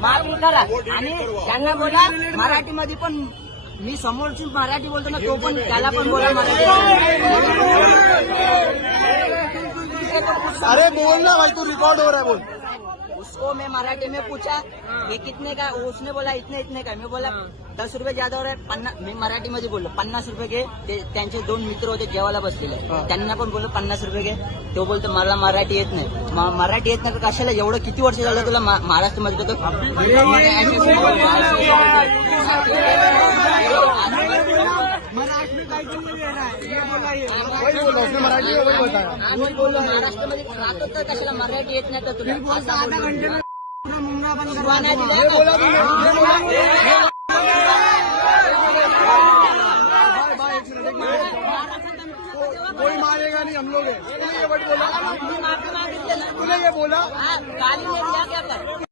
माफी करा आणि त्यांना बोला मराठीमध्ये पण. मी समोरची मराठी बोलतो ना, तो पण त्याला पण बोला मराठी. अरे बोल ना भाई, तू रिकॉर्ड हो रहा है, बोल. उसको मैं मराठी में पूछा ये कितने का, उसने बोला इतने का. मैं बोला 10 रुपये ज्यादा हो रहा है. 50. मी मराठीमध्ये बोललो 50 रुपये घे. त्यांचे 2 मित्र होते जेवायला बसलेले, त्यांना पण बोललो 50 रुपये घे. तो बोलतो मला मराठी येत नाही. मराठी येत नाही तर कशाला एवढं किती वर्ष झालं तुला महाराष्ट्रामध्ये तो. आम्ही बोललो महाराष्ट्रामध्ये राहतो तर कशाला मराठी येत नाही तर तुला. कोई मारेगा नहीं, हम लोग हैं. तूने ये वर्ड बोला, माफी मागितली ना, तूने ये बोला. गाली ने दिया क्या कर.